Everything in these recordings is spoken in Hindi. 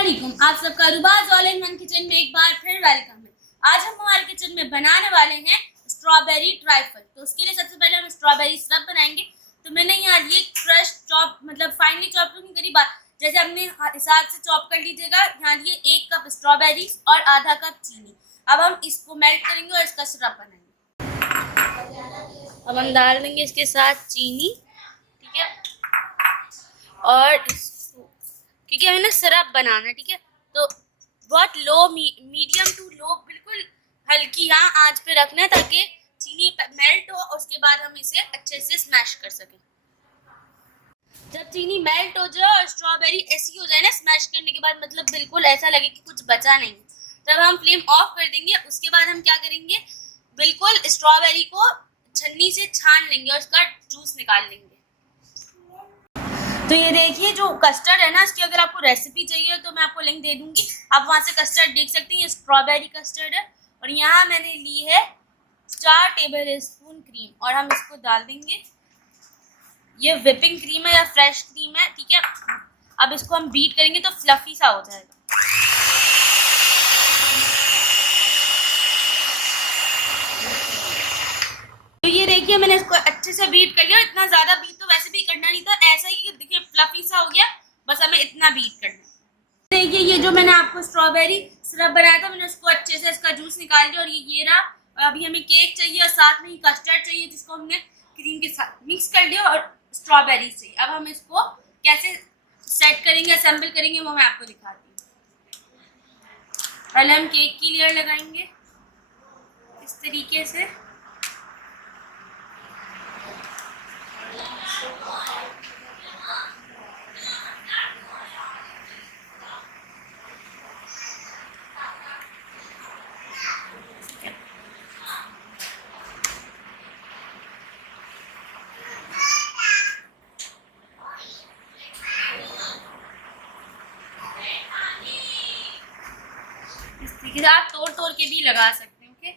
अस्सलामुअलैकुम, आप सबका रुबाज ऑल-इन वन किचन में एक बार फिर वेलकम है। आज हम हमारे किचन में बनाने वाले हैं स्ट्रॉबेरी ट्राइफल। तो उसके लिए सबसे पहले हम स्ट्रॉबेरी सिरप बनाएंगे। तो मैंने यहाँ ये क्रश चॉप मतलब फाइनली चॉप नहीं करी, जैसे अपने हिसाब से चॉप कर लीजिएगा। यहाँ लिए 1 कप स्ट्रॉबेरी और आधा कप चीनी। अब हम इसको मेल्ट करेंगे और इसका सिरप बनाएंगे। अब हम डाल देंगे इसके साथ चीनी, ठीक है, और क्योंकि हमें ना सिरप बनाना है, ठीक है, तो बहुत लो मीडियम टू लो, बिल्कुल हल्की यहाँ आंच पे रखना है ताकि चीनी मेल्ट हो और उसके बाद हम इसे अच्छे से स्मैश कर सकें। जब चीनी मेल्ट हो जाए और स्ट्रॉबेरी ऐसी हो जाए ना स्मैश करने के बाद, मतलब बिल्कुल ऐसा लगे कि कुछ बचा नहीं, तब हम फ्लेम ऑफ कर देंगे। उसके बाद हम क्या करेंगे, बिल्कुल स्ट्रॉबेरी को छन्नी से छान लेंगे और उसका जूस निकाल लेंगे। तो ये देखिए जो कस्टर्ड है ना, इसकी अगर आपको रेसिपी चाहिए तो मैं आपको लिंक दे दूंगी, आप वहाँ से कस्टर्ड देख सकते हैं। ये स्ट्रॉबेरी कस्टर्ड है और यहाँ मैंने ली है 4 टेबल स्पून क्रीम और हम इसको डाल देंगे। ये व्हिपिंग क्रीम है या फ्रेश क्रीम है, ठीक है। अब इसको हम बीट करेंगे तो फ्लफी सा हो जाएगा। तो ये देखिए मैंने इसको अच्छे से बीट कर लिया। इतना ज़्यादा बीट तो वैसे भी करना नहीं था, ऐसा ही देखिए फ्लफी सा हो गया, बस हमें इतना बीट करना है। देखिए ये जो मैंने आपको स्ट्रॉबेरी सिरप बनाया था, मैंने उसको अच्छे से इसका जूस निकाल लिया और ये रहा। और अभी हमें केक चाहिए और साथ में ही कस्टर्ड चाहिए, जिसको हमने क्रीम के साथ मिक्स कर लिया, और स्ट्रॉबेरी चाहिए। अब हम इसको कैसे सेट करेंगे, असेंबल करेंगे, वो मैं आपको दिखाती हूँ। पहले हम केक की लेयर लगाएंगे इस तरीके से। आप तोड़ तोड़ के भी लगा सकते हैं, ओके।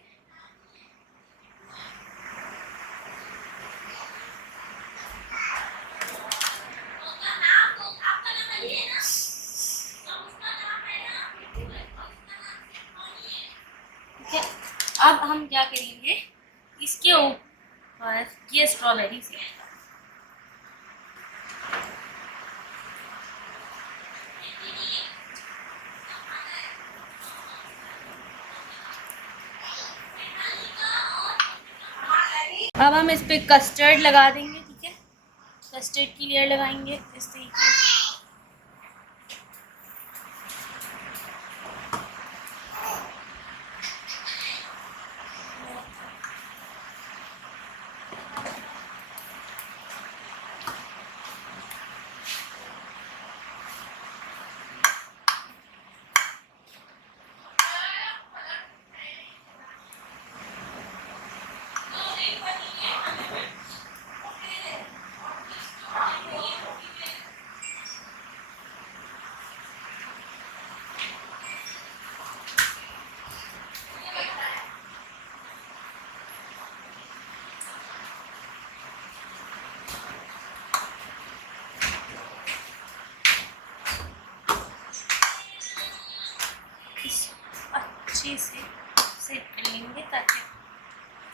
अब हम क्या करेंगे, इसके ऊपर ये स्ट्रॉबेरी से अब हम इस पे कस्टर्ड लगा देंगे, ठीक है। कस्टर्ड की लेयर लगाएंगे इस तरीके से। अच्छे से सेट कर लेंगे ताकि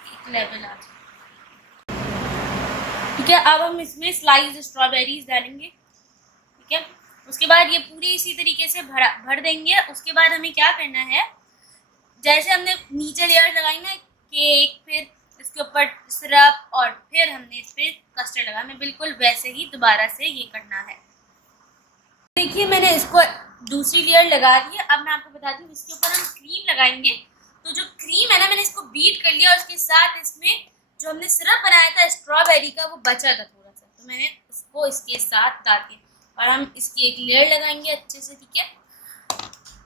एक लेवल आ जाए, ठीक है। अब हम इसमें स्लाइस स्ट्रॉबेरीज डालेंगे, ठीक है। उसके बाद ये पूरी इसी तरीके से भर देंगे। उसके बाद हमें क्या करना है, जैसे हमने नीचे लेयर लगाई ना केक, फिर इसके ऊपर सिरप और फिर हमने इस पर कस्टर्ड लगा, हमें बिल्कुल वैसे ही दोबारा से ये करना है। देखिए मैंने इसको दूसरी लेयर लगा दी है। अब मैं आपको बताती हूँ, इसके ऊपर हम क्रीम लगाएंगे। तो जो क्रीम है ना, मैंने इसको बीट कर लिया और उसके साथ इसमें जो हमने सिरप बनाया था स्ट्रॉबेरी का, वो बचा था थोड़ा सा, तो मैंने उसको इसके साथ डाल दिया और हम इसकी एक लेयर लगाएंगे अच्छे से, ठीक है।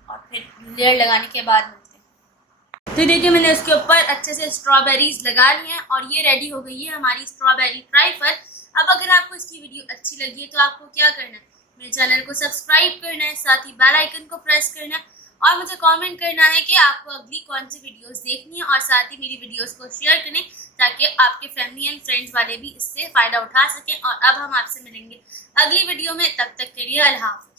और फिर लेयर लगाने के बाद मिलते हैं। तो देखिए मैंने उसके ऊपर अच्छे से स्ट्रॉबेरीज लगा ली हैं और ये रेडी हो गई है हमारी स्ट्रॉबेरी ट्राइफल। अब अगर आपको इसकी वीडियो अच्छी लगी है तो आपको क्या करना है, मेरे चैनल को सब्सक्राइब करना है, साथ ही बेल आइकन को प्रेस करना है और मुझे कमेंट करना है कि आपको अगली कौन सी वीडियोस देखनी है, और साथ ही मेरी वीडियोस को शेयर करें ताकि आपके फैमिली एंड फ्रेंड्स वाले भी इससे फ़ायदा उठा सकें। और अब हम आपसे मिलेंगे अगली वीडियो में, तब तक के लिए अल्लाह हाफ़िज़।